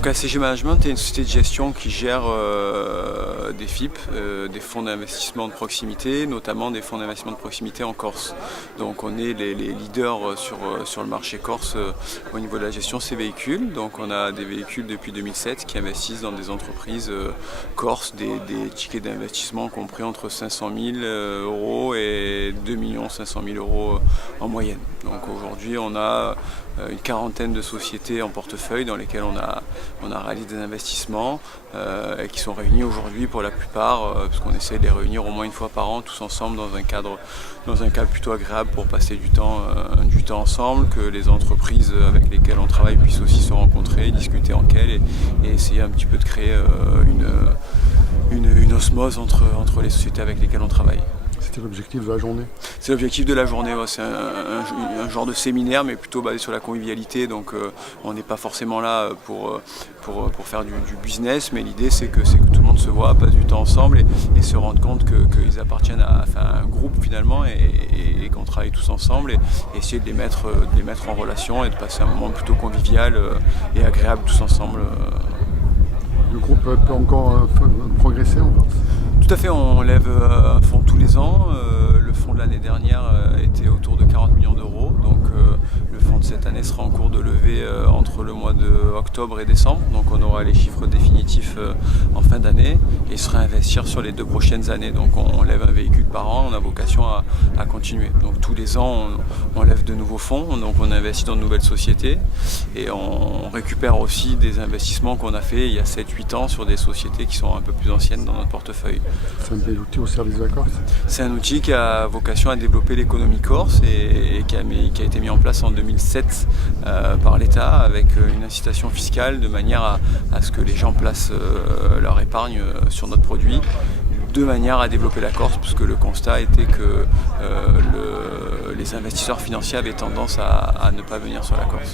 Donc ACG Management est une société de gestion qui gère des FIP, des fonds d'investissement de proximité, notamment des fonds d'investissement de proximité en Corse. Donc on est les leaders sur le marché corse au niveau de la gestion de ces véhicules. Donc on a des véhicules depuis 2007 qui investissent dans des entreprises corses, des tickets d'investissement compris entre 500 000 € et 2 500 000 € en moyenne. Donc aujourd'hui on a une quarantaine de sociétés en portefeuille dans lesquelles on a réalisé des investissements qui sont réunis aujourd'hui pour la plupart, puisqu'on essaie de les réunir au moins une fois par an tous ensemble dans un cadre plutôt agréable pour passer du temps ensemble, que les entreprises avec lesquelles on travaille puissent aussi se rencontrer, discuter entre elles et essayer un petit peu de créer une osmose entre les sociétés avec lesquelles on travaille. C'était l'objectif de la journée? C'est l'objectif de la journée, ouais. C'est un genre de séminaire mais plutôt basé sur la convivialité, donc on n'est pas forcément là pour faire du business, mais l'idée c'est que tout le monde se voit, passe du temps ensemble et se rende compte qu'ils appartiennent à un groupe finalement et qu'on travaille tous ensemble et essayer de les mettre en relation et de passer un moment plutôt convivial et agréable tous ensemble. Le groupe peut encore progresser encore? Tout à fait, on lève un fonds tous les ans. Le fonds de l'année dernière était autour de 40 millions d'euros. Donc le fonds de cette année sera en cours de levée entre le mois de octobre et décembre. Donc on aura les chiffres définitifs en fin d'année et il sera à investir sur les 2 prochaines années. Donc on lève un véhicule par an, on a vocation à continuer. Donc tous les ans on lève de nouveaux fonds, donc on investit dans de nouvelles sociétés et on récupère aussi des investissements qu'on a fait il y a 7-8 ans sur des sociétés qui sont un peu plus anciennes dans notre portefeuille. C'est un bel outil au service de la Corse? C'est un outil qui a vocation à développer l'économie corse et qui a été mis en place en 2007 par l'État avec une incitation fiscale de manière à ce que les gens placent leur épargne sur notre produit, de manière à développer la Corse, puisque le constat était que les investisseurs financiers avaient tendance à ne pas venir sur la Corse.